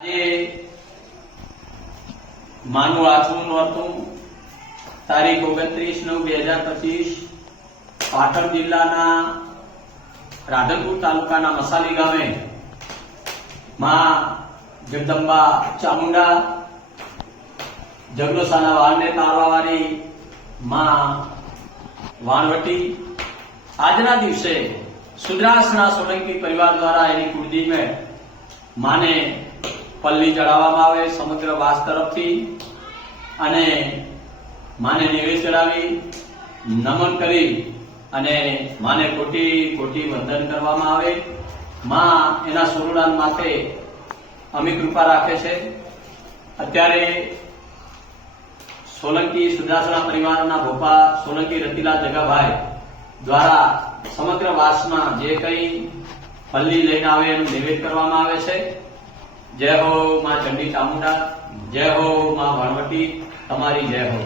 આજે માનું આઠમું નોરતું તારીખ 29/9/2025 પાટણ જિલ્લાના રાધનપુર તાલુકાના મસાલી ગામે માં જગદંબા ચામુંડા જગલોસાના વાળને તારવાવાળી માં વાણવટી આજના દિવસે સુદ્રાસણા સોલંકી પરિવાર દ્વારા એની કુળદેવી માને પલ્લી ચડાવવામાં આવે સમગ્ર વાસ તરફથી અને માને નિવેદ ચડાવી નમન કરી અને માને કોટી કોટી વંદન કરવામાં આવે. માં એના સોરુડાન માથે અમી કૃપા રાખે છે. અત્યારે સોલંકી સુદ્રાસણા પરિવારના ભોપા સોલંકી રતિલાલ જગાભાઈ દ્વારા સમગ્ર વાસમાં જે કંઈ પલ્લી લઈને આવે એનું નિવેદ કરવામાં આવે છે. જય હો માં ચંડી ચામુંડા, જય હો માં વાણવટી, તમારી જય હો.